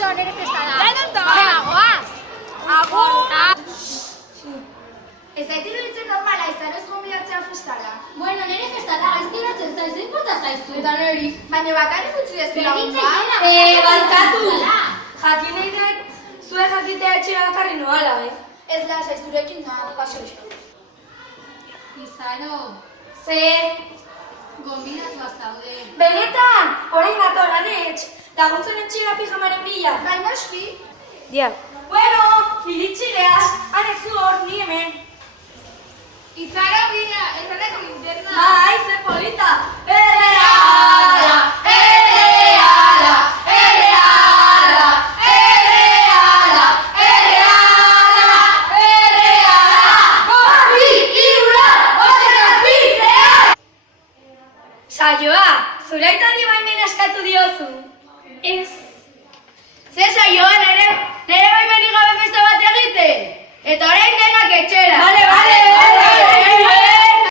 Kaixo, nire festara. Venga, goaz! Agur! Ez zait iruditzen normala izan ez gonbidatzea festara. Bueno, nire festara gaiztiratzen zaiz, zein porta zaizu? Eta nori, baina bakarrik utzi ez lagun Barkatu! Jakin nahi dut, zuen jakitea etxera bakarri noala, Ez lasai zurekin noa, paso izan. Izaro, Ze, gonbidatua zaude. benetan, orain gator, anetx, laguntzen etxera pijamaren bila. Bai noski, Bueno, iritsi geaz, anezu hor, ni hemen. Izaro, bina, errareko linterna. Bai, ze polita! Erreala! Erreala! Erreala! Erreala! Erreala! Erreala! Gorri, irura, otera, bizea! Saioa, zure aitari baimena